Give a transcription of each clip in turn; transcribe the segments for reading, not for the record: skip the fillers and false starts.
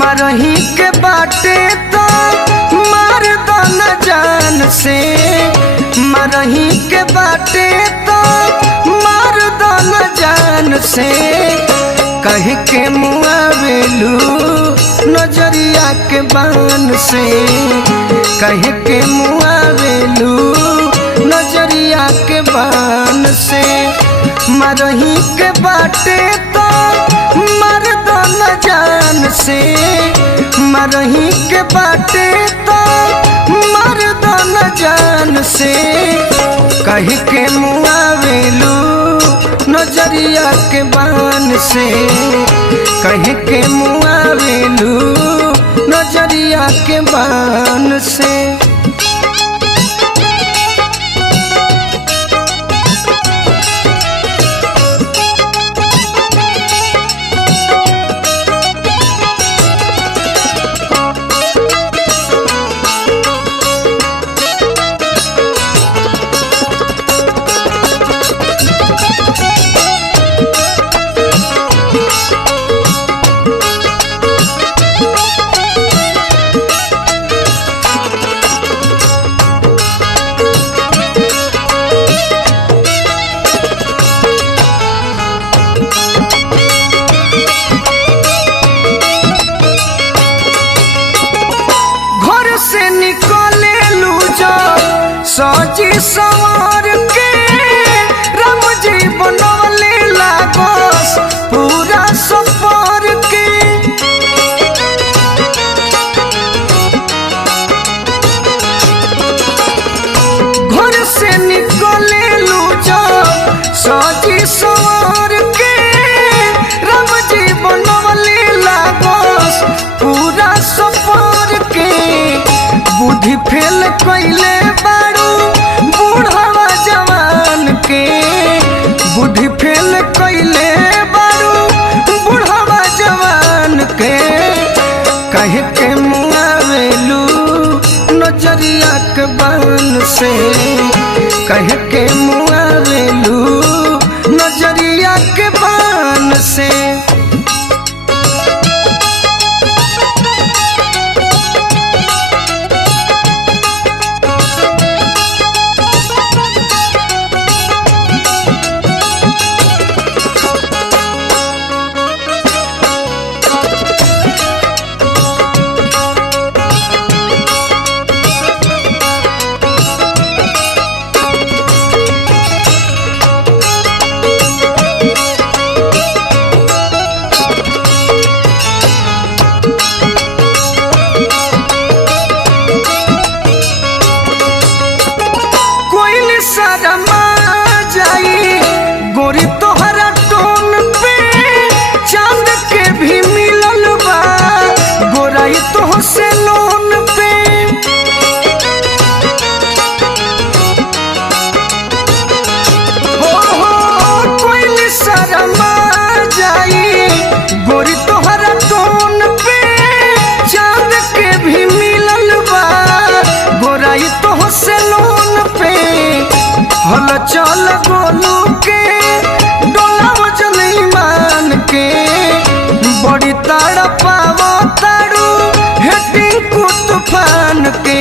मरही के बाटे तो मार दो न जान से, मरही के बाटे तो मार दो न जान से। कह के मुआवेलू नजरिया के बान से, कह के मुआवेलू नजरिया के बान से। मरही के बाटे तो मार दो न जान से, मरही के बाटे तो मार दो न जान से। कह के मुआवेलू नजरिया के बान से, कह के मुआवेलू नजरिया के बान से। सजी सवार के राम जी बनवले लागस पूरा सफर के। घर से निकले लू जब सजी सवार के राम जी बनवले लागस पूरा सफर के। बुद्धि फेल कैले बारू बूढ़वा जवान के, बुद्धि फेल कैले बारू बूढ़वा जवान के। कह के मुआवेलू नजरिया के बान से, कह के मुआवेलू नजरिया के बान से। शर्मा जाई गोरी तोहरा टोन पे, चांद के भी मिलल बा गोराई तो से लोन पे। हो कोई शर्मा जाई गोरी तोहरा टोन पे, चांद के भी मिलल बा गोराई तो से लोन पे। हल चल गोलू के डोला वजन ईमान के, बड़ी ताड़ पावो ताड़ू हेटिंग को तूफान के।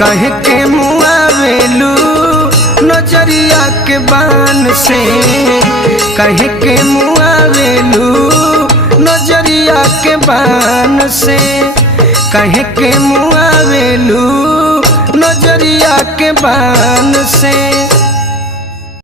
कह के मुआवेलू नजरिया के बान से, कह के मुआवेलू नजरिया के बान से। कह के मुआवेलू नजरिया के बान से।